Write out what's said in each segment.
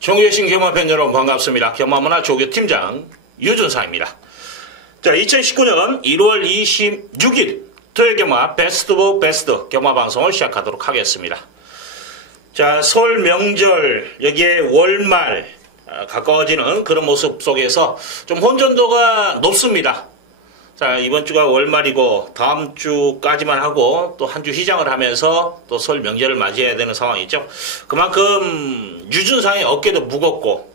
종교신 경마팬 여러분 반갑습니다. 경마문화 조교팀장 유준상입니다. 자, 2019년 1월 26일 토요일 경마 베스트 오브 베스트 경마 방송을 시작하도록 하겠습니다. 자, 설 명절 여기에 월말 가까워지는 그런 모습 속에서 좀 혼전도가 높습니다. 자, 이번 주가 월말이고 다음 주까지만 하고 또 한 주 휴장을 하면서 또 설 명절을 맞이해야 되는 상황이죠. 그만큼 유준상의 어깨도 무겁고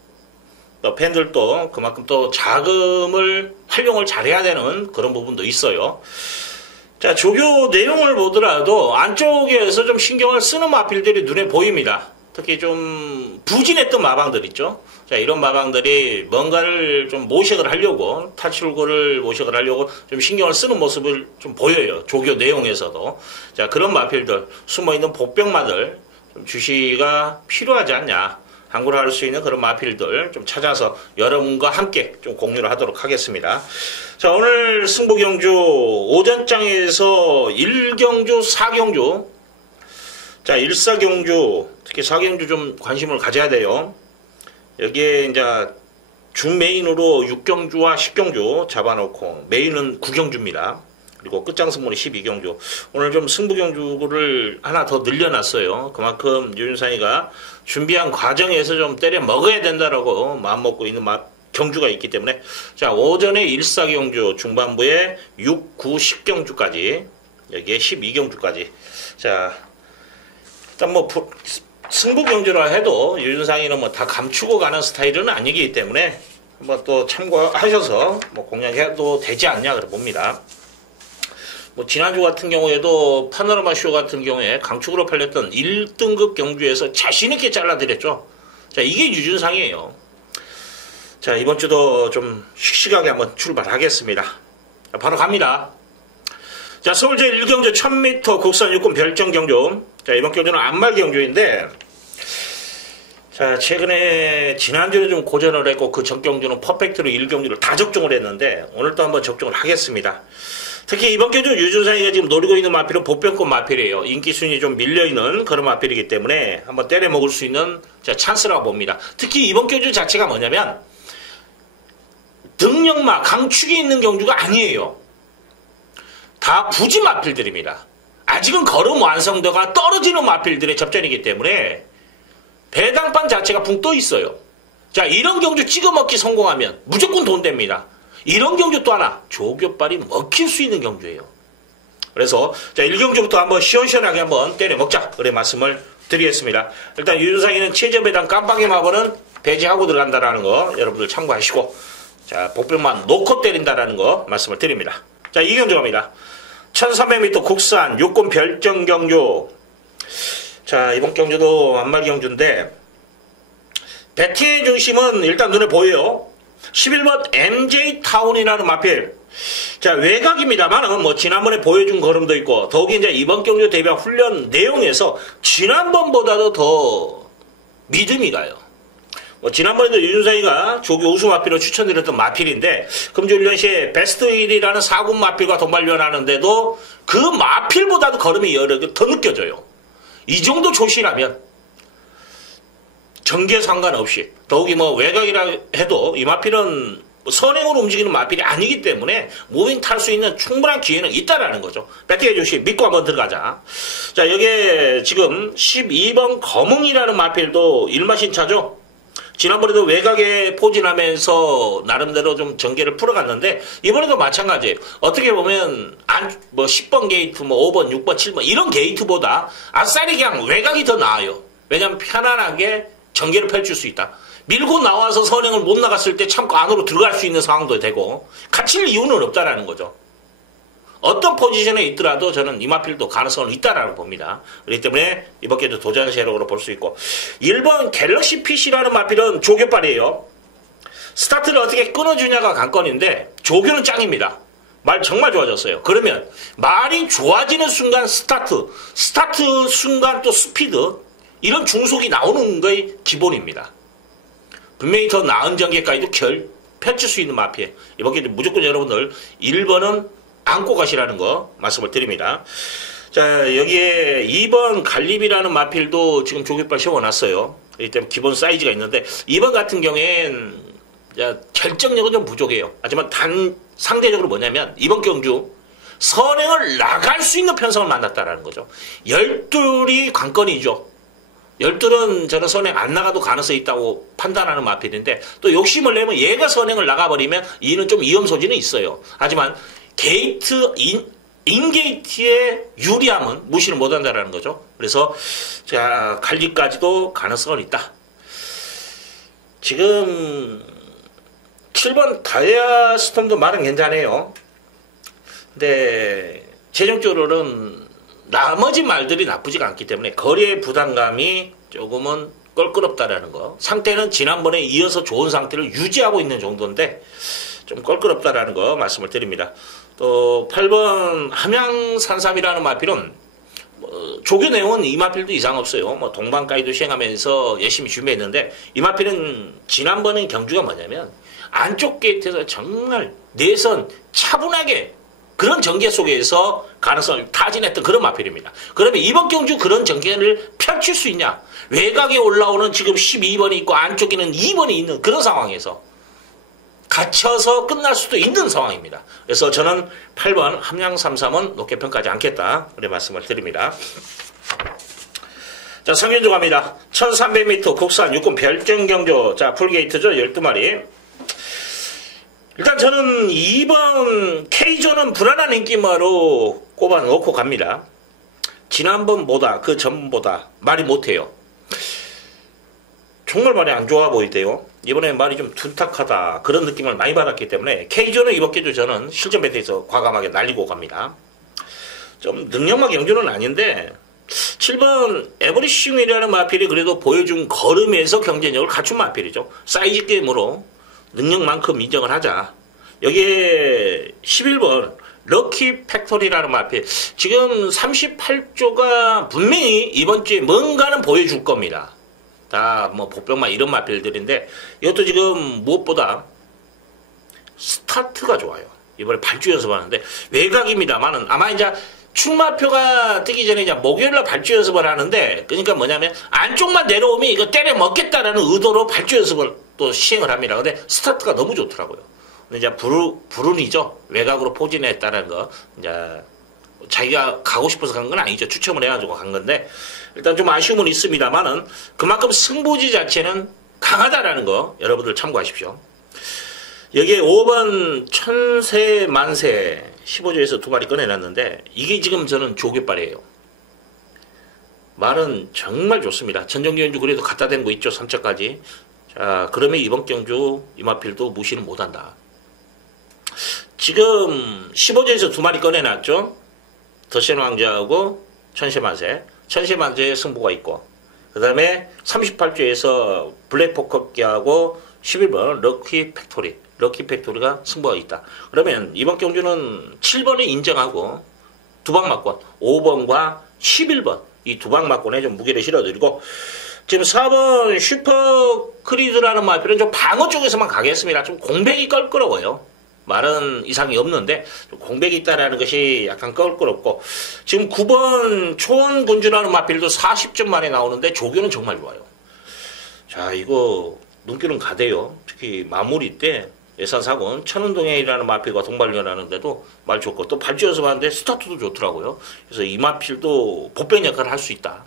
또 팬들도 그만큼 또 자금을 활용을 잘해야 되는 그런 부분도 있어요. 자, 조교 내용을 보더라도 안쪽에서 좀 신경을 쓰는 마필들이 눈에 보입니다. 특히 좀 부진했던 마방들 있죠. 자, 이런 마방들이 뭔가를 좀 모색을 하려고, 탈출구를 모색을 하려고 좀 신경을 쓰는 모습을 좀 보여요. 조교 내용에서도. 자, 그런 마필들, 숨어있는 복병마들 좀 주시가 필요하지 않냐. 항구를 할 수 있는 그런 마필들 좀 찾아서 여러분과 함께 좀 공유를 하도록 하겠습니다. 자, 오늘 승부경주 오전장에서 1경주, 4경주. 자, 1사경주, 특히 4경주 좀 관심을 가져야 돼요. 여기에 이제 준 메인으로 6경주와 10경주 잡아놓고 메인은 9경주입니다. 그리고 끝장 승부는 12경주. 오늘 좀 승부경주를 하나 더 늘려놨어요. 그만큼 유준상이가 준비한 과정에서 좀 때려 먹어야 된다라고 마음먹고 있는 경주가 있기 때문에 자, 오전에 1사경주, 중반부에 6, 9, 10경주까지 여기에 12경주까지 자, 일단 뭐 승부경주라 해도 유준상이는 뭐 다 감추고 가는 스타일은 아니기 때문에 한번 또 참고하셔서 뭐 공략해도 되지 않냐 그래 봅니다. 뭐 지난주 같은 경우에도 파노라마 쇼 같은 경우에 강축으로 팔렸던 1등급 경주에서 자신있게 잘라드렸죠. 자, 이게 유준상이에요. 자, 이번 주도 좀 씩씩하게 한번 출발하겠습니다. 자, 바로 갑니다. 자, 서울제 1경주 1000m 국산 육군 별정 경주. 자, 이번 경주는 안말 경주인데, 자, 최근에 지난주에 좀 고전을 했고 그 전 경주는 퍼펙트로 1경주를 다 적중을 했는데 오늘 또 한번 적중을 하겠습니다. 특히 이번 경주 유준상이가 지금 노리고 있는 마필은 복병권 마필이에요. 인기 순위 좀 밀려있는 그런 마필이기 때문에 한번 때려 먹을 수 있는 찬스라고 봅니다. 특히 이번 경주 자체가 뭐냐면 등력마, 강축이 있는 경주가 아니에요. 다 부지 마필들입니다. 아직은 걸음 완성도가 떨어지는 마필들의 접전이기 때문에 배당판 자체가 붕 떠 있어요. 자, 이런 경주 찍어먹기 성공하면 무조건 돈 됩니다. 이런 경주 또 하나 조교빨이 먹힐 수 있는 경주예요. 그래서 자, 1경주부터 한번 시원시원하게 한번 때려 먹자 그래 말씀을 드리겠습니다. 일단 유준상이는 최저 배당 깜빡이 마법은 배제하고 들어간다라는 거 여러분들 참고하시고 자, 복병만 놓고 때린다라는 거 말씀을 드립니다. 자, 2경주 갑니다. 1300m 국산 육군 별정 경주. 자, 이번 경주도 완말 경주인데 배팅의 중심은 일단 눈에 보여요. 11번 MJ타운이라는 마필. 자, 외곽입니다만 뭐 지난번에 보여준 걸음도 있고 더욱이 이제 이번 경주 대비한 훈련 내용에서 지난번보다도 더 믿음이 가요. 뭐 지난번에도 유준상이가 조교 우수 마필로 추천드렸던 마필인데 금주훈련 시에 베스트 1이라는 4군 마필과 동반련하는데도 그 마필보다도 걸음이 여러 개 더 느껴져요. 이 정도 조시라면 전개 상관없이 더욱이 뭐 외곽이라 해도 이 마필은 선행으로 움직이는 마필이 아니기 때문에 무빙 탈 수 있는 충분한 기회는 있다라는 거죠. 배팅해 주시 믿고 한번 들어가자. 자, 여기에 지금 12번 거몽이라는 마필도 일마신차죠. 지난번에도 외곽에 포진하면서 나름대로 좀 전개를 풀어갔는데 이번에도 마찬가지예요. 어떻게 보면 뭐 10번 게이트, 뭐 5번, 6번, 7번 이런 게이트보다 아싸리 그냥 외곽이 더 나아요. 왜냐하면 편안하게 전개를 펼칠 수 있다. 밀고 나와서 선행을 못 나갔을 때 참고 안으로 들어갈 수 있는 상황도 되고 갇힐 이유는 없다라는 거죠. 어떤 포지션에 있더라도 저는 이 마필도 가능성은 있다라고 봅니다. 그렇기 때문에 이번 경주 도전 세력으로 볼 수 있고 1번 갤럭시 PC라는 마필은 조교빨이에요. 스타트를 어떻게 끊어주냐가 관건인데 조교는 짱입니다. 말 정말 좋아졌어요. 그러면 말이 좋아지는 순간 스타트 순간 또 스피드 이런 중속이 나오는 게 기본입니다. 분명히 더 나은 전개까지도 펼칠 수 있는 마필. 이번 경주 무조건 여러분들 1번은 안고 가시라는 거 말씀을 드립니다. 자, 여기에 2번 갈립이라는 마필도 지금 조교빨 세워놨어요. 그렇기 때문에 기본 사이즈가 있는데 2번 같은 경우엔 결정력은 좀 부족해요. 하지만 상대적으로 뭐냐면 이번 경주 선행을 나갈 수 있는 편성을 만났다라는 거죠. 12이 관건이죠. 12은 저는 선행 안 나가도 가능성이 있다고 판단하는 마필인데 또 욕심을 내면 얘가 선행을 나가버리면 이는 좀 위험 소지는 있어요. 하지만 인게이트의 유리함은 무시를 못한다는 거죠. 그래서 자 갈기까지도 가능성은 있다. 지금 7번 다이아 스톰도 말은 괜찮아요. 근데 최종적으로는 나머지 말들이 나쁘지가 않기 때문에 거리의 부담감이 조금은 껄끄럽다라는 거. 상태는 지난번에 이어서 좋은 상태를 유지하고 있는 정도인데 좀 껄끄럽다라는 거 말씀을 드립니다. 또 8번 함양산삼이라는 마필은 조교 내용은 이 마필도 이상 없어요. 동반가이도 시행하면서 열심히 준비했는데 이 마필은 지난번에 경주가 뭐냐면 안쪽 게이트에서 정말 내선 차분하게 그런 전개 속에서 가능성을 타진했던 그런 마필입니다. 그러면 이번 경주 그런 전개를 펼칠 수 있냐? 외곽에 올라오는 지금 12번이 있고 안쪽에는 2번이 있는 그런 상황에서 갇혀서 끝날 수도 있는 상황입니다. 그래서 저는 8번 함양삼삼은 높게 평가하지 않겠다. 그래 말씀을 드립니다. 자, 성균조 갑니다. 1300m 국산 육군 별정경조. 자, 풀게이트죠. 12마리. 일단 저는 2번 K조는 불안한 인기마로 꼽아 놓고 갑니다. 지난번보다 그 전보다 말이 못해요. 정말 말이 안 좋아 보이대요. 이번에 말이 좀 둔탁하다 그런 느낌을 많이 받았기 때문에 K조는 이번 경주 저는 실전 배트에서 과감하게 날리고 갑니다. 좀 능력만 경주는 아닌데 7번 에버리싱이라는 마필이 그래도 보여준 걸음에서 경쟁력을 갖춘 마필이죠. 사이즈 게임으로 능력만큼 인정을 하자. 여기에 11번 럭키 팩토리라는 마필. 지금 38조가 분명히 이번 주에 뭔가는 보여줄 겁니다. 다 뭐 복병만 이런 마필들인데 이것도 지금 무엇보다 스타트가 좋아요. 이번에 발주 연습하는데 외곽입니다만은 아마 이제 출마표가 뜨기 전에 이제 목요일날 발주 연습을 하는데 그러니까 뭐냐면 안쪽만 내려오면 이거 때려 먹겠다라는 의도로 발주 연습을 또 시행을 합니다. 근데 스타트가 너무 좋더라고요. 근데 이제 불운이죠. 외곽으로 포진했다는 거. 이제 자기가 가고 싶어서 간 건 아니죠. 추첨을 해가지고 간 건데 일단 좀 아쉬움은 있습니다만은 그만큼 승부지 자체는 강하다라는 거 여러분들 참고하십시오. 여기에 5번 천세 만세 15조에서 2마리 꺼내놨는데 이게 지금 저는 조개빨이에요. 말은 정말 좋습니다. 전정기연주 그래도 갖다 댄 거 있죠. 3차까지. 자, 그러면 이번 경주 이마필도 무시는 못한다. 지금 15조에서 2마리 꺼내놨죠. 더센 왕자하고 천세만세. 천세만세의 승부가 있고 그 다음에 38조에서 블랙포커기하고 11번 럭키 팩토리. 럭키 팩토리가 승부가 있다. 그러면 이번 경주는 7번을 인정하고 두방 맞권 5번과 11번 이 두방 맞권에 좀 무게를 실어드리고 지금 4번 슈퍼 크리드라는 마필은 좀 방어 쪽에서만 가겠습니다. 좀 공백이 껄끄러워요. 말은 이상이 없는데 좀 공백이 있다라는 것이 약간 껄끄럽고 지금 9번 초원군주라는 마필도 40점 만에 나오는데 조교는 정말 좋아요. 자, 이거 눈길은 가대요. 특히 마무리 때 예산사군 천운동행이라는 마필과 동반을 하는데도 말 좋고 또 발주 연습하는데 스타트도 좋더라고요. 그래서 이 마필도 복병 역할을 할 수 있다.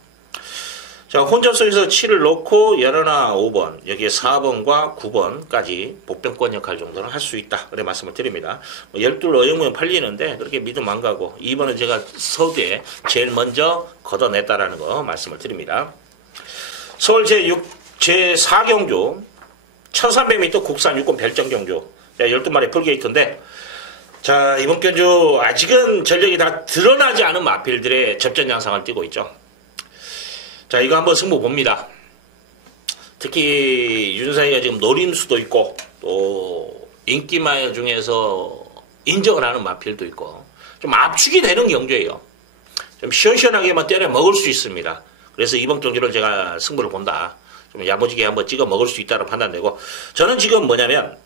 자, 혼잡선에서 7을 넣고 열하나 5번 여기에 4번과 9번까지 복병권 역할 정도는 할 수 있다. 그래 말씀을 드립니다. 12 어영무영 팔리는데 그렇게 믿음 안 가고 2번은 제가 서두에 제일 먼저 걷어냈다라는 거 말씀을 드립니다. 서울 제4경주 1300m 국산 육군 별정경주 12마리 풀게이트인데 자, 이번 경주 아직은 전력이 다 드러나지 않은 마필들의 접전 양상을 띠고 있죠. 자, 이거 한번 승부 봅니다. 특히 윤상이가 지금 노린 수도 있고 또 인기마일 중에서 인정을 하는 마필도 있고 좀 압축이 되는 경주예요. 좀 시원시원하게만 때려 먹을 수 있습니다. 그래서 이번 경주를 제가 승부를 본다. 좀 야무지게 한번 찍어 먹을 수 있다는 판단되고 저는 지금 뭐냐면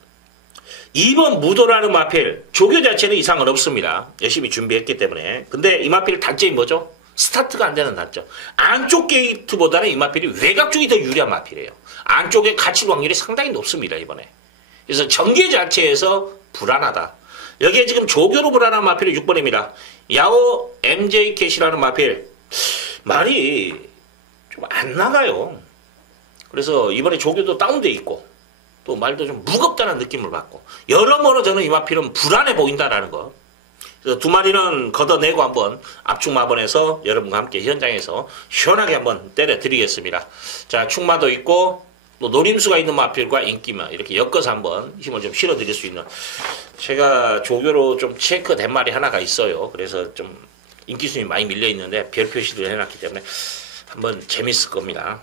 2번 무도라는 마필 조교 자체는 이상은 없습니다. 열심히 준비했기 때문에. 근데 이 마필 단점이 뭐죠? 스타트가 안 되는 단점. 안쪽 게이트보다는 이 마필이 외곽 쪽이 더 유리한 마필이에요. 안쪽에 갇힐 확률이 상당히 높습니다, 이번에. 그래서 전개 자체에서 불안하다. 여기에 지금 조교로 불안한 마필이 6번입니다. 야오 MJ 캣이라는 마필. 말이 좀 안 나가요. 그래서 이번에 조교도 다운돼 있고 또 말도 좀 무겁다는 느낌을 받고 여러모로 저는 이 마필은 불안해 보인다라는 거. 그래서 두 마리는 걷어내고 한번 압축마번에서 여러분과 함께 현장에서 시원하게 한번 때려드리겠습니다. 자, 축마도 있고 또 노림수가 있는 마필과 인기마 이렇게 엮어서 한번 힘을 좀 실어드릴 수 있는, 제가 조교로 좀 체크된 말이 하나가 있어요. 그래서 좀 인기순위 많이 밀려 있는데 별 표시를 해놨기 때문에 한번 재밌을 겁니다.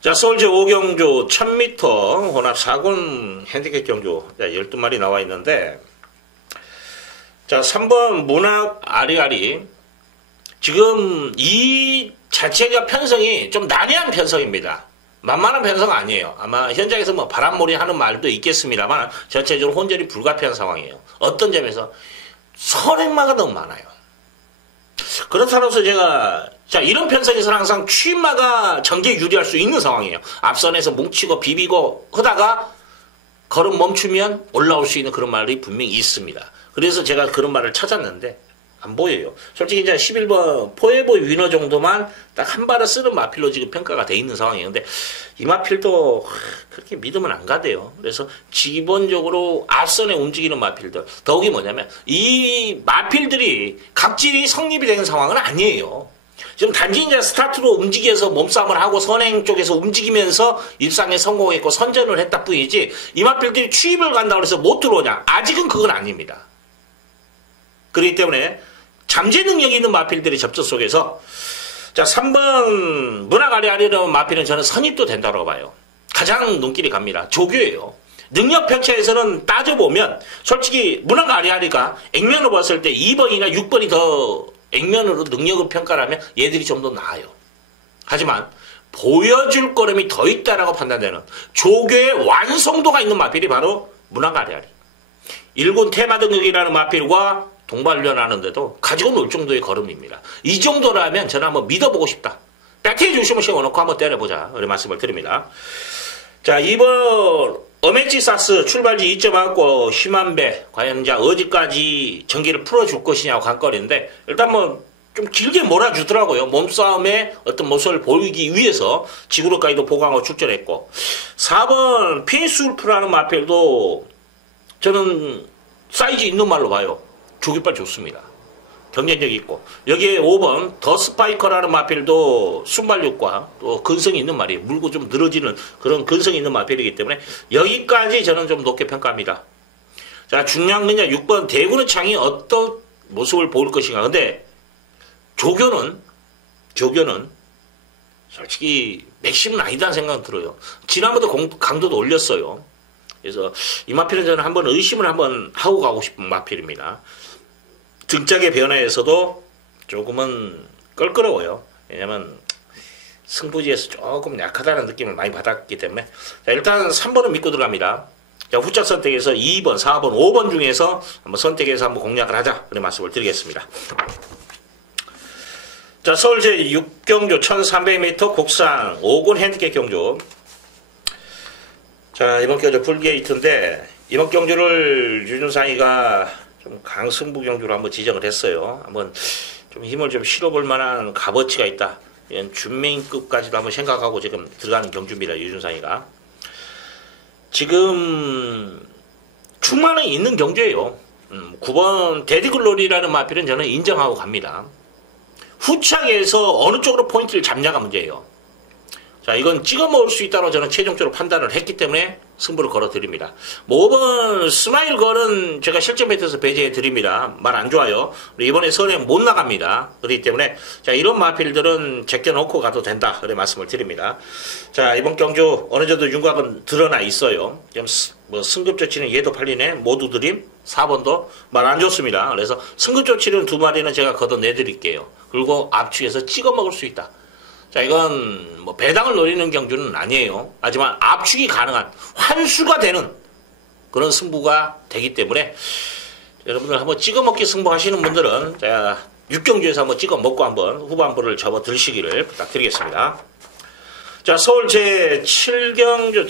자, 서울제 5경주 1000m 혼합 4군 핸디캡 경주 12마리 나와 있는데, 자, 3번 문학 아리아리. 지금 이 자체가 편성이 좀 난해한 편성입니다. 만만한 편성 아니에요. 아마 현장에서 뭐 바람몰이 하는 말도 있겠습니다만 전체적으로 혼절이 불가피한 상황이에요. 어떤 점에서 선행마가 너무 많아요. 그렇다면서 제가 자, 이런 편성에서는 항상 추임마가 전개에 유리할 수 있는 상황이에요. 앞선에서 뭉치고 비비고 하다가 걸음 멈추면 올라올 수 있는 그런 말이 분명히 있습니다. 그래서 제가 그런 말을 찾았는데 안 보여요. 솔직히 이제 11번 포에버 위너 정도만 딱 한 발을 쓰는 마필로 지금 평가가 돼 있는 상황이에요. 근데 이 마필도 그렇게 믿으면 안 가대요. 그래서 기본적으로 앞선에 움직이는 마필들, 더욱이 뭐냐면 이 마필들이 각질이 성립이 되는 상황은 아니에요. 지금 단지 이제 스타트로 움직여서 몸싸움을 하고 선행 쪽에서 움직이면서 입상에 성공했고 선전을 했다 뿐이지, 이 마필들이 추입을 간다고 해서 못 들어오냐? 아직은 그건 아닙니다. 그렇기 때문에 잠재 능력이 있는 마필들이 접촉 속에서, 자, 3번 문학아리아리라는 마필은 저는 선입도 된다고 봐요. 가장 눈길이 갑니다. 조교예요. 능력 편차에서는 따져보면 솔직히 문학아리아리가 액면으로 봤을 때 2번이나 6번이 더 액면으로 능력을 평가하면 얘들이 좀 더 나아요. 하지만 보여줄 거름이 더 있다라고 판단되는 조교의 완성도가 있는 마필이 바로 문학아리아리. 1군 테마 등급이라는 마필과 동반련하는데도 가지고 놀 정도의 걸음입니다. 이 정도라면 저는 한번 믿어보고 싶다. 배트에 중심을 세워놓고 한번 때려보자. 그런 말씀을 드립니다. 자, 2번 어메치사스 출발지 2.5고 심한배. 과연 이제 어디까지 전기를 풀어줄 것이냐고 관건인데, 일단 뭐 좀 길게 몰아주더라고요. 몸싸움의 어떤 모습을 보이기 위해서 지구로까지도 보강하고 출전했고, 4번 피니스울프라는 마필도 저는 사이즈 있는 말로 봐요. 조깃발 좋습니다. 경쟁력이 있고, 여기에 5번 더 스파이커라는 마필도 순발력과 또 근성이 있는 말이에요. 물고 좀 늘어지는 그런 근성이 있는 마필이기 때문에 여기까지 저는 좀 높게 평가합니다. 자, 중량 능력 6번 대구는 창이 어떤 모습을 보일 것인가. 근데 조교는 솔직히 맥심은 아니다는 생각은 들어요. 지난번도 강도도 올렸어요. 그래서 이 마필은 저는 한번 의심을 한번 하고 가고 싶은 마필입니다. 등짝의 변화에서도 조금은 껄끄러워요. 왜냐면 승부지에서 조금 약하다는 느낌을 많이 받았기 때문에. 자, 일단 3번은 믿고 들어갑니다. 자, 후짝 선택에서 2번, 4번, 5번 중에서 한번 선택해서 한번 공략을 하자. 그런 말씀을 드리겠습니다. 자, 서울제 6경주 1300m 국산 5군 핸디캡 경주. 자, 이번 경주 풀게이트인데, 이번 경주를 유준상이가 좀 강승부 경주로 한번 지정을 했어요. 한번 좀 힘을 좀 실어볼 만한 값어치가 있다. 이런 준메인급까지도 한번 생각하고 지금 들어가는 경주입니다. 유준상이가. 지금 충만은 있는 경주예요. 9번 데디글로리라는 마필은 저는 인정하고 갑니다. 후창에서 어느 쪽으로 포인트를 잡냐가 문제예요. 자, 이건 찍어 먹을 수 있다고 저는 최종적으로 판단을 했기 때문에 승부를 걸어드립니다. 뭐 5번 스마일 걸은 제가 실전 배트에서 배제해드립니다. 말 안 좋아요. 이번에 선행 못 나갑니다. 그렇기 때문에 자, 이런 마필들은 제껴놓고 가도 된다. 그런 말씀을 드립니다. 자, 이번 경주 어느 정도 윤곽은 드러나 있어요. 지금 뭐 승급 조치는 얘도 팔리네. 모두 드림. 4번도 말 안 좋습니다. 그래서 승급 조치는 두 마리는 제가 걷어내드릴게요. 그리고 압축해서 찍어 먹을 수 있다. 자, 이건 뭐 배당을 노리는 경주는 아니에요. 하지만 압축이 가능한 환수가 되는 그런 승부가 되기 때문에 여러분들 한번 찍어먹기 승부하시는 분들은 제가 6경주에서 한번 찍어 먹고 한번 후반부를 접어 들시기를 부탁드리겠습니다. 자, 서울 제7경주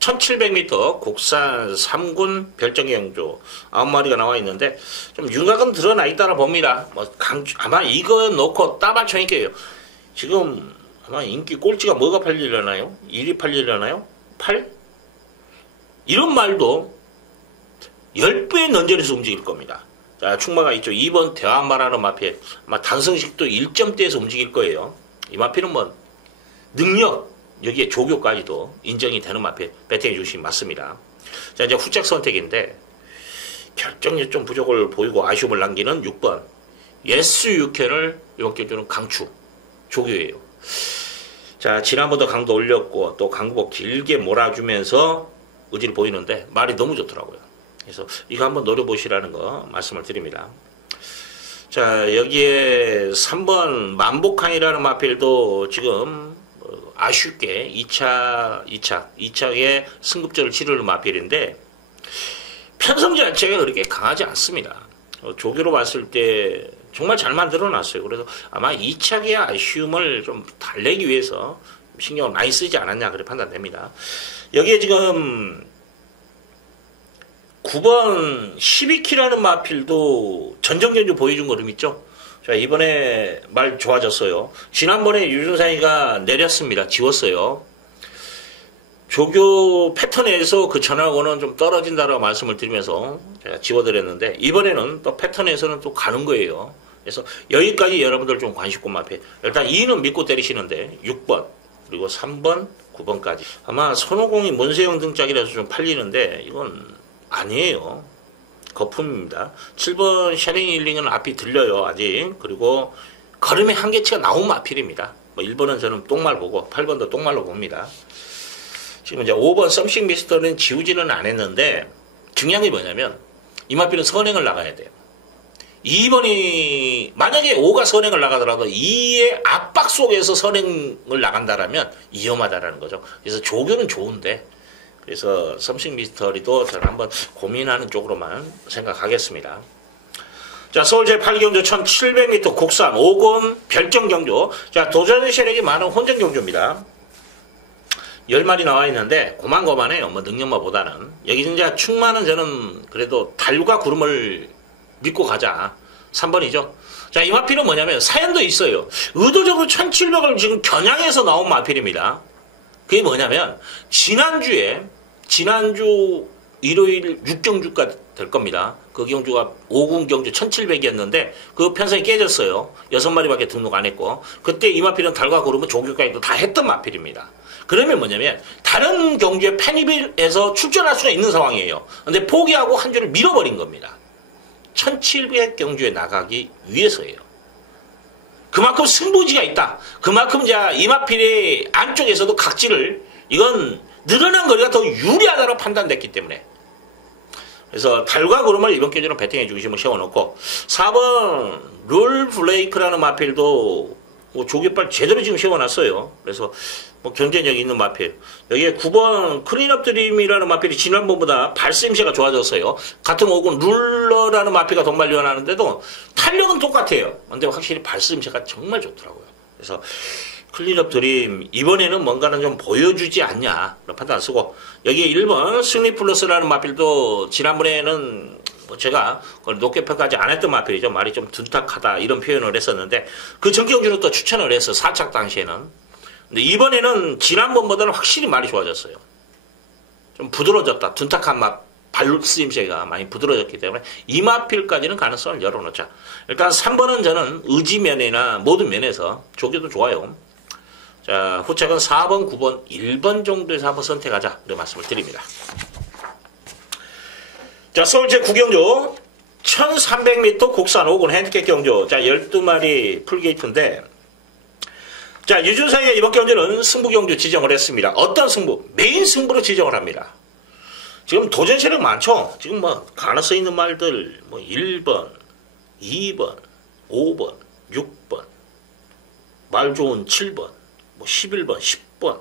1700m 국산 3군 별정경주 9마리가 나와 있는데 좀 윤곽은 드러나 있다라 봅니다. 뭐 아마 이거 놓고 따발총이게요. 지금 아마 인기 꼴찌가 뭐가 팔리려나요? 1위 팔리려나요? 8? 이런 말도 10배의 넌전에서 움직일 겁니다. 자, 충마가 있죠. 2번 대화말하는 마필. 아마 단성식도 1점대에서 움직일 거예요. 이 마필은 뭐 능력, 여기에 조교까지도 인정이 되는 마필 배팅해 주시면 맞습니다. 자, 이제 후적 선택인데 결정력 좀 부족을 보이고 아쉬움을 남기는 6번 예스 6회를 이번 경주는 강추 조교예요. 자, 지난번도 강도 올렸고 또 강구복 길게 몰아주면서 의지를 보이는데 말이 너무 좋더라고요. 그래서 이거 한번 노려보시라는 거 말씀을 드립니다. 자, 여기에 3번 만복항이라는 마필도 지금 아쉽게 2차에 승급전을 치르는 마필인데 편성 자체가 그렇게 강하지 않습니다. 조교로 봤을 때 정말 잘 만들어놨어요. 그래서 아마 2차기의 아쉬움을 좀 달래기 위해서 신경을 많이 쓰지 않았냐 그렇게 판단됩니다. 여기에 지금 9번 12키라는 마필도 전정경주 보여준 거름 있죠. 자, 이번에 말 좋아졌어요. 지난번에 유준상이가 내렸습니다. 지웠어요. 조교 패턴에서 그 전하고는 좀 떨어진다라고 말씀을 드리면서 제가 지워드렸는데 이번에는 또 패턴에서는 또 가는 거예요. 그래서 여기까지 여러분들 좀 관심꾼 마필. 일단 2는 믿고 때리시는데 6번 그리고 3번 9번까지 아마 손오공이 문세영 등짝이라서 좀 팔리는데 이건 아니에요. 거품입니다. 7번 샤링 힐링은 앞이 들려요. 아직. 그리고 걸음의 한계치가 나온 마필입니다. 뭐 1번은 저는 똥말 보고 8번도 똥말로 봅니다. 지금 이제 5번 썸씽 미스터는 지우지는 안 했는데 중요한 게 뭐냐면 이 마필은 선행을 나가야 돼요. 2번이 만약에 5가 선행을 나가더라도 2의 압박 속에서 선행을 나간다라면 위험하다라는 거죠. 그래서 조교는 좋은데 그래서 썸씽 미스터리도 저는 한번 고민하는 쪽으로만 생각하겠습니다. 자, 서울 제8경주 1700m 국산 5군 별정경주. 자, 도전 세력이 많은 혼전경주입니다. 10마리 나와 있는데 고만고만해요. 뭐 능력마보다는. 여기 이제 충만은 저는 그래도 달과 구름을 믿고 가자. 3번이죠. 자, 이 마필은 뭐냐면 사연도 있어요. 의도적으로 1700을 지금 겨냥해서 나온 마필입니다. 그게 뭐냐면 지난주 일요일 6경주가 될 겁니다. 그 경주가 5군 경주 1700이었는데 그 편성이 깨졌어요. 6마리밖에 등록 안 했고 그때 이 마필은 달과 구름은 조교까지도 다 했던 마필입니다. 그러면 뭐냐면 다른 경주에 편입해서 출전할 수가 있는 상황이에요. 근데 포기하고 한 주를 밀어버린 겁니다. 1700 경주에 나가기 위해서예요. 그만큼 승부지가 있다. 그만큼 이 마필의 안쪽에서도 각질을 이건 늘어난 거리가 더 유리하다고 판단됐기 때문에 그래서 달과 구름을 이번 경주는 배팅해 주시면 세워놓고 4번 룰 블레이크라는 마필도 뭐 조개빨 제대로 지금 세워놨어요. 그래서 뭐 경쟁력이 있는 마필. 여기에 9번 클린업 드림이라는 마필이 지난번보다 발심새가 좋아졌어요. 같은 5군 룰러라는 마필과 동반련 하는데도 탄력은 똑같아요. 근데 확실히 발심새가 정말 좋더라고요. 그래서 클린업 드림 이번에는 뭔가는 좀 보여주지 않냐 그런 판단을 쓰고 여기에 1번 승리 플러스라는 마필도 지난번에는 뭐 제가 높게 평가하지 않았던 마필이죠. 말이 좀 둔탁하다 이런 표현을 했었는데 그 전경주는 또 추천을 했어. 4착 당시에는. 근데 이번에는 지난번보다는 확실히 말이 좋아졌어요. 좀 부드러워졌다. 둔탁한 발쓰임새가 많이 부드러워졌기 때문에 이 마필까지는 가능성을 열어놓자. 일단 3번은 저는 의지면이나 모든 면에서 조교도 좋아요. 자, 후착은 4번, 9번, 1번 정도에서 한번 선택하자. 이런 말씀을 드립니다. 자, 서울 제9경주 1300m 국산 5군 핸디캡 경주. 자, 12마리 풀게이트인데 자, 유준상이가 이번 경주는 승부 경주 지정을 했습니다. 어떤 승부? 메인 승부로 지정을 합니다. 지금 도전 세력 많죠? 지금 뭐 가능성 있는 말들 뭐 1번, 2번, 5번, 6번, 말 좋은 7번, 뭐 11번, 10번,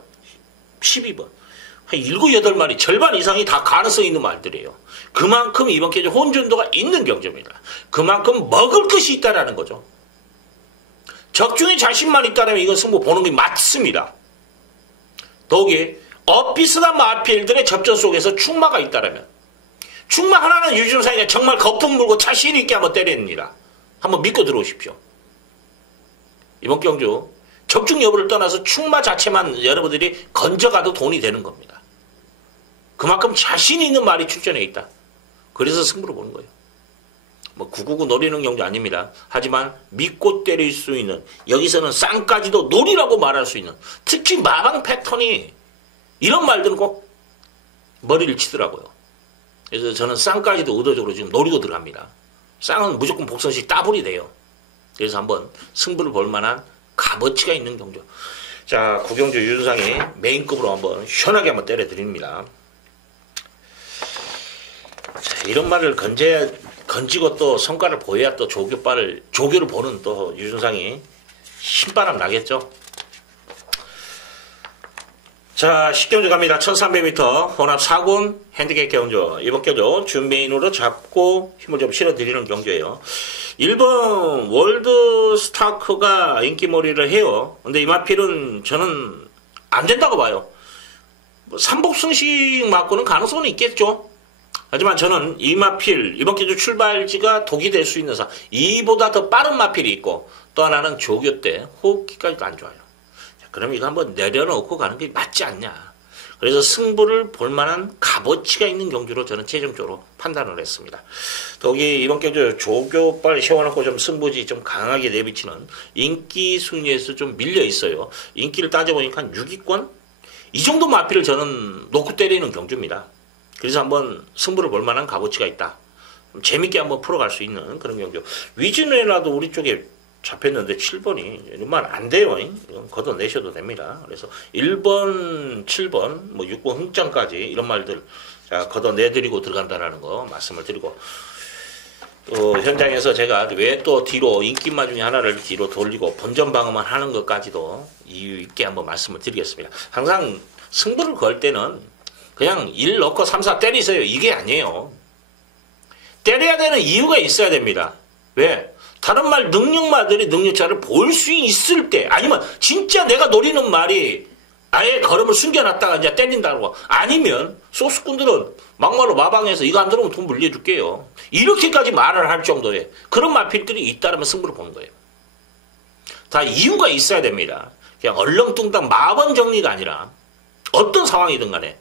12번. 한 7, 8마리 절반 이상이 다 가능성 있는 말들이에요. 그만큼 이번 경주 혼전도가 있는 경주입니다. 그만큼 먹을 것이 있다라는 거죠. 적중에 자신만 있다면 이건 승부 보는 게 맞습니다. 더욱이 엇비슷한 마필들의 접전 속에서 충마가 있다면 충마 하나는 유준상이가 정말 거품 물고 자신 있게 한번 때립니다. 한번 믿고 들어오십시오. 이번 경주 적중 여부를 떠나서 충마 자체만 여러분들이 건져가도 돈이 되는 겁니다. 그만큼 자신 있는 말이 출전해 있다. 그래서 승부를 보는 거예요. 뭐 999 노리는 경주 아닙니다. 하지만 믿고 때릴 수 있는, 여기서는 쌍까지도 노리라고 말할 수 있는, 특히 마방 패턴이 이런 말들은 꼭 머리를 치더라고요. 그래서 저는 쌍까지도 의도적으로 지금 노리고 들어갑니다. 쌍은 무조건 복선식 따블이 돼요. 그래서 한번 승부를 볼 만한 값어치가 있는 경주. 자, 구경주 유준상이 메인급으로 한번 시원하게 한번 때려드립니다. 자, 이런 말을 건지고 또 성과를 보여야 또 조교를 보는 또 유준상이 신바람 나겠죠. 자, 10경주 갑니다. 1300m 혼합 4군 핸디캡 경주. 이번 경주 준메인으로 잡고 힘을 좀 실어드리는 경주예요. 1번 월드스타크가 인기몰이를 해요. 근데 이 마필은 저는 안 된다고 봐요. 삼복승식 맞고는 가능성은 있겠죠. 하지만 저는 이 마필, 이번 경주 출발지가 독이 될 수 있는 이보다 더 빠른 마필이 있고, 또 하나는 조교 때 호흡기까지도 안 좋아요. 그럼 이거 한번 내려놓고 가는 게 맞지 않냐. 그래서 승부를 볼 만한 값어치가 있는 경주로 저는 최종적으로 판단을 했습니다. 더욱이 이번 경주 조교빨 세워놓고 좀 승부지 좀 강하게 내비치는 인기 순위에서 좀 밀려 있어요. 인기를 따져보니까 한 6위권? 이 정도 마필을 저는 놓고 때리는 경주입니다. 그래서 한번 승부를 볼 만한 값어치가 있다. 재밌게 한번 풀어갈 수 있는 그런 경주. 위즈네라도 우리 쪽에 잡혔는데 7번이 이러면 안 돼요. 이건 걷어내셔도 됩니다. 그래서 1번, 7번, 뭐 6번 흥장까지 이런 말들 자, 걷어내드리고 들어간다라는 거 말씀을 드리고, 또 현장에서 제가 왜 또 뒤로 인기마 중에 하나를 뒤로 돌리고 본전 방어만 하는 것까지도 이유 있게 한번 말씀을 드리겠습니다. 항상 승부를 걸 때는 그냥 1 넣고 3, 4 때리세요. 이게 아니에요. 때려야 되는 이유가 있어야 됩니다. 왜? 다른 말 능력마들이 능력차를 볼 수 있을 때, 아니면 진짜 내가 노리는 말이 아예 걸음을 숨겨놨다가 이제 때린다고, 아니면 소수꾼들은 막말로 마방에서 이거 안 들어오면 돈 물려줄게요. 이렇게까지 말을 할 정도의 그런 마필들이 있다면 승부를 보는 거예요. 다 이유가 있어야 됩니다. 그냥 얼렁뚱땅 마번 정리가 아니라 어떤 상황이든 간에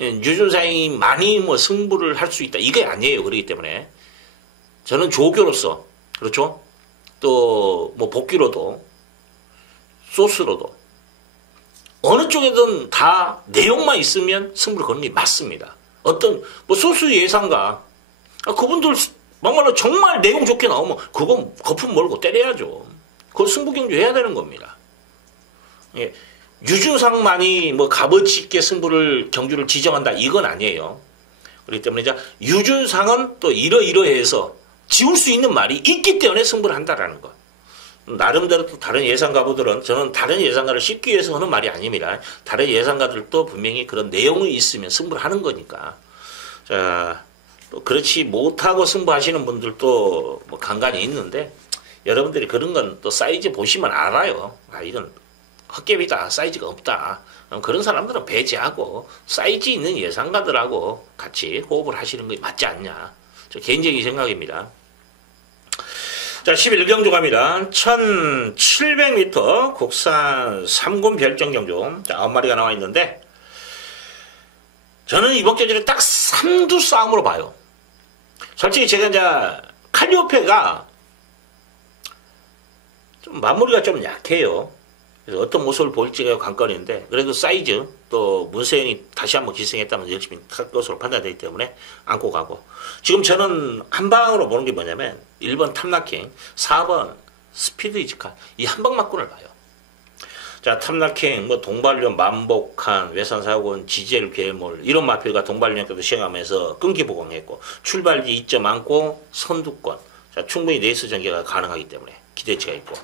유준상이 많이 뭐 승부를 할 수 있다. 이게 아니에요. 그렇기 때문에 저는 조교로서, 그렇죠? 또 뭐 복귀로도 소스로도 어느 쪽에든 다 내용만 있으면 승부를 거는 게 맞습니다. 어떤 뭐 소스 예상가 그분들 막말로 정말 내용 좋게 나오면 그건 거품 몰고 때려야죠. 그건 승부 경주 해야 되는 겁니다. 예. 유준상만이 뭐 값어치 있게 승부를 경주를 지정한다 이건 아니에요. 그렇기 때문에 이제 유준상은 또 이러이러해서 지울 수 있는 말이 있기 때문에 승부를 한다라는 것. 나름대로 또 다른 예상가분들은, 저는 다른 예상가를 씹기 위해서 하는 말이 아닙니다. 다른 예상가들도 분명히 그런 내용이 있으면 승부를 하는 거니까. 자, 또 그렇지 못하고 승부하시는 분들도 뭐 간간히 있는데, 여러분들이 그런 건 또 사이즈 보시면 알아요. 아, 이건 헛개비다. 사이즈가 없다. 그런 사람들은 배제하고 사이즈 있는 예상가들하고 같이 호흡을 하시는 게 맞지 않냐. 저 개인적인 생각입니다. 자, 11경주 갑니다. 1700m 국산 3군 별정 경주. 자, 9마리가 나와 있는데, 저는 이번 경주를 딱 3두 싸움으로 봐요. 솔직히 제가 이제 칼리오페가 좀 마무리가 좀 약해요. 그래서 어떤 모습을 보일지가 관건인데, 그래도 사이즈, 또 문세영이 다시 한번 기승했다면 열심히 탈 것으로 판단되기 때문에 안고 가고, 지금 저는 한 방으로 보는 게 뭐냐면 1번 탐나킹, 4번 스피드 이지카, 이 한 방만권을 봐요. 자, 탐나킹, 뭐 동발련, 만복한, 외산사군, 지젤, 괴물 이런 마필과 동발련까지 시행하면서 끈기 보강했고, 출발지 2점 안고 선두권, 자, 충분히 레이스 전개가 가능하기 때문에 기대치가 있고.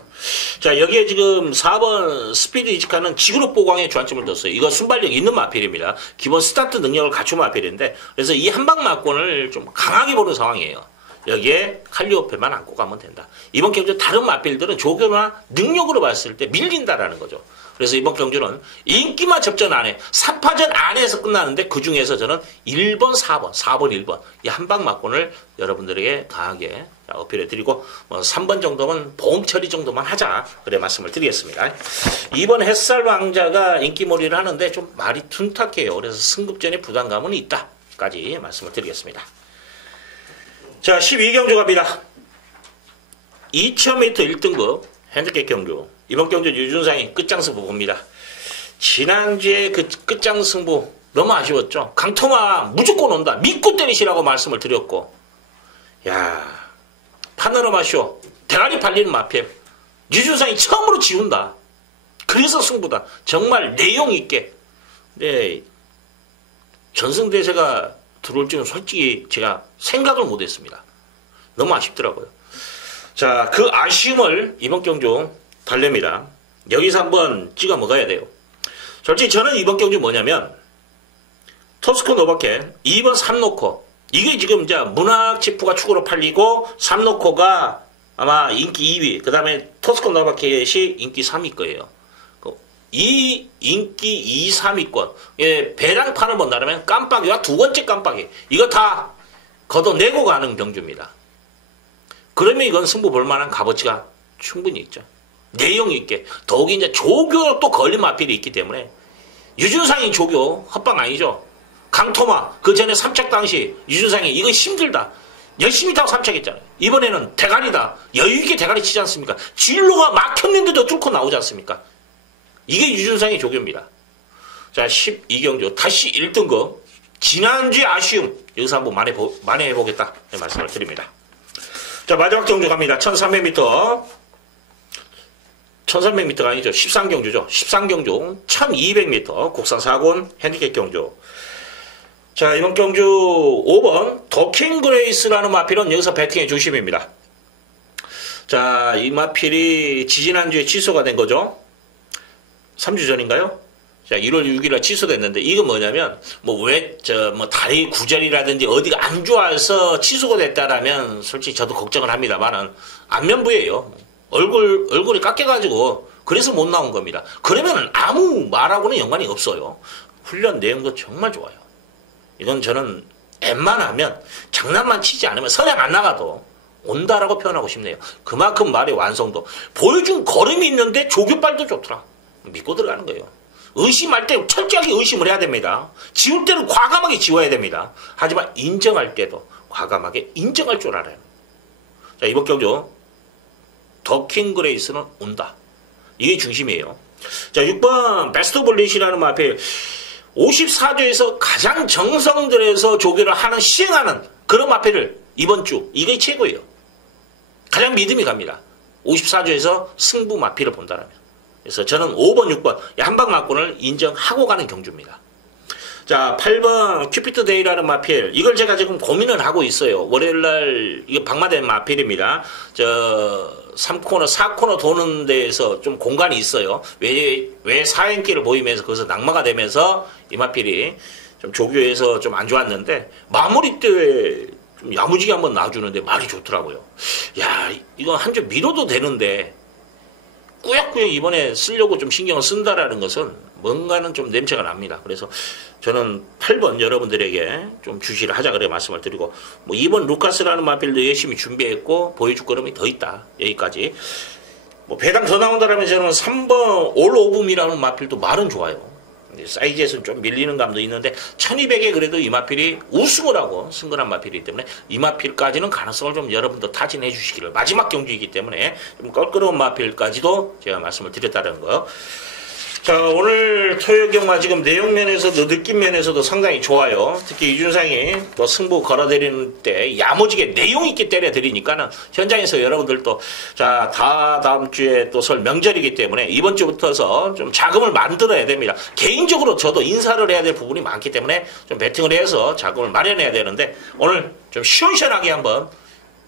자, 여기에 지금 4번 스피드 이지카는 지그룹 보강에 주안점을 뒀어요. 이거 순발력 있는 마필입니다. 기본 스타트 능력을 갖춘 마필인데, 그래서 이 한방 마권을 좀 강하게 보는 상황이에요. 여기에 칼리오페만 안고 가면 된다. 이번 경주 다른 마필들은 조교나 능력으로 봤을 때 밀린다라는 거죠. 그래서 이번 경주는 인기만 접전 안에 3파전 안에서 끝나는데 그 중에서 저는 1번, 4번, 1번 이 한방 마권을 여러분들에게 강하게 어필해 드리고 뭐 3번 정도면 보험 처리 정도만 하자 그래 말씀을 드리겠습니다. 이번 햇살 왕자가 인기몰이를 하는데 좀 말이 둔탁해요. 그래서 승급전에 부담감은 있다까지 말씀을 드리겠습니다. 자, 12경주 갑니다. 2000m 1등급 핸디캡 경주. 이번 경주 유준상이 끝장승부 봅니다. 지난주에 그 끝장승부 너무 아쉬웠죠. 강토마 무조건 온다. 믿고 때리시라고 말씀을 드렸고, 야, 파노라마쇼 대가리 팔리는 마필 유준상이 처음으로 지운다. 그래서 승부다. 정말 내용 있게. 네, 전승대세가 들어올 줄은 솔직히 제가 생각을 못했습니다. 너무 아쉽더라고요. 자, 그 아쉬움을 이번 경주 달랩니다. 여기서 한번 찍어 먹어야 돼요. 솔직히 저는 이번 경주 뭐냐면 토스코 노바켓 2번 3노코 이게 지금 이제 문학 치프가 축으로 팔리고 3노코가 아마 인기 2위 그 다음에 토스코 노바켓이 인기 3위 거예요. 이 인기 2, 3위권 예, 배당 판을 본다면 깜빡이와 두 번째 깜빡이 이거 다 걷어내고 가는 경주입니다. 그러면 이건 승부 볼만한 값어치가 충분히 있죠. 내용 있게 더욱이 이제 조교 또 걸린 마필이 있기 때문에 유준상이 조교 헛방 아니죠. 강토마 그 전에 3착 당시 유준상이 이거 힘들다 열심히 타고 3착했잖아요. 이번에는 대가리다 여유있게 대가리 치지 않습니까? 진로가 막혔는데도 뚫고 나오지 않습니까? 이게 유준상의 조교입니다. 자, 12경주 다시 1등급 지난주의 아쉬움 여기서 한번 만회해보겠다 말씀을 드립니다. 자, 마지막 경주 갑니다. 1300m 1300m가 아니죠. 13경주죠. 13경주 1200m 국산 4군 핸디캡 경주. 자, 이번 경주 5번 더킹 그레이스라는 마필은 여기서 배팅의 중심입니다. 자, 이 마필이 지지난주에 취소가 된 거죠. 3주 전인가요? 자, 1월 6일에 취소됐는데 이건 뭐냐면 다리 구절이라든지 어디가 안 좋아서 취소가 됐다라면 솔직히 저도 걱정을 합니다만은 안면부예요. 얼굴이 깎여가지고 그래서 못 나온 겁니다. 그러면 아무 말하고는 연관이 없어요. 훈련 내용도 정말 좋아요. 이건 저는 웬만하면 장난만 치지 않으면 선행 안 나가도 온다라고 표현하고 싶네요. 그만큼 말의 완성도. 보여준 걸음이 있는데 조교빨도 좋더라. 믿고 들어가는 거예요. 의심할 때 철저하게 의심을 해야 됩니다. 지울 때는 과감하게 지워야 됩니다. 하지만 인정할 때도 과감하게 인정할 줄 알아요. 자, 이번 경주 더킹 그레이스는 온다. 이게 중심이에요. 자, 6번 베스트 볼릿이라는 마필 54조에서 가장 정성들에서 조교를 하는 시행하는 그런 마필을 이번 주 이게 최고예요. 가장 믿음이 갑니다. 54조에서 승부 마필을 본다라면. 그래서 저는 5번, 6번 한방 마권을 인정하고 가는 경주입니다. 자, 8번 큐피트 데이라는 마필 이걸 제가 지금 고민을 하고 있어요. 월요일날 이게 박마된 마필입니다. 3코너, 4코너 도는 데에서 좀 공간이 있어요. 왜 사행길을 보이면서 거기서 낙마가 되면서 이 마필이 좀 조교에서 좀 안 좋았는데 마무리 때 좀 야무지게 한번 놔주는데 말이 좋더라고요. 야, 이건 한 점 밀어도 되는데 꾸역꾸역 이번에 쓰려고 좀 신경을 쓴다라는 것은 뭔가는 좀 냄새가 납니다. 그래서 저는 8번 여러분들에게 좀 주시를 하자 그래 말씀을 드리고 뭐 2번 루카스라는 마필도 열심히 준비했고 보여줄 걸음이 더 있다. 여기까지. 뭐 배당 더 나온다라면 저는 3번 올 오브미라는 마필도 말은 좋아요. 사이즈에서는 좀 밀리는 감도 있는데 1200에 그래도 이 마필이 우승을 하고 승근한 마필이기 때문에 이 마필까지는 가능성을 좀 여러분도 타진해 주시기를 마지막 경주이기 때문에 좀 껄끄러운 마필까지도 제가 말씀을 드렸다는 거. 자, 오늘 토요일 경마 지금 내용 면에서도 느낌 면에서도 상당히 좋아요. 특히 이준상이 또 승부 걸어드리는 때 야무지게 내용 있게 때려드리니까는 현장에서 여러분들도 자, 다음 주에 또 설 명절이기 때문에 이번 주부터서 좀 자금을 만들어야 됩니다. 개인적으로 저도 인사를 해야 될 부분이 많기 때문에 좀 베팅을 해서 자금을 마련해야 되는데 오늘 좀 시원시원하게 한번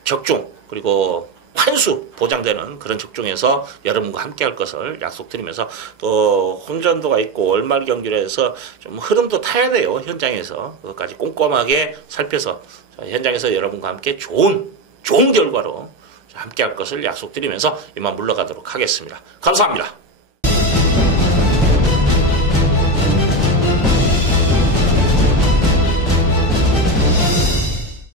적중 그리고 환수 보장되는 그런 적중에서 여러분과 함께 할 것을 약속드리면서 또 혼전도가 있고 월말 경기로 해서 좀 흐름도 타야 돼요. 현장에서 그것까지 꼼꼼하게 살펴서 현장에서 여러분과 함께 좋은 결과로 함께 할 것을 약속드리면서 이만 물러가도록 하겠습니다. 감사합니다.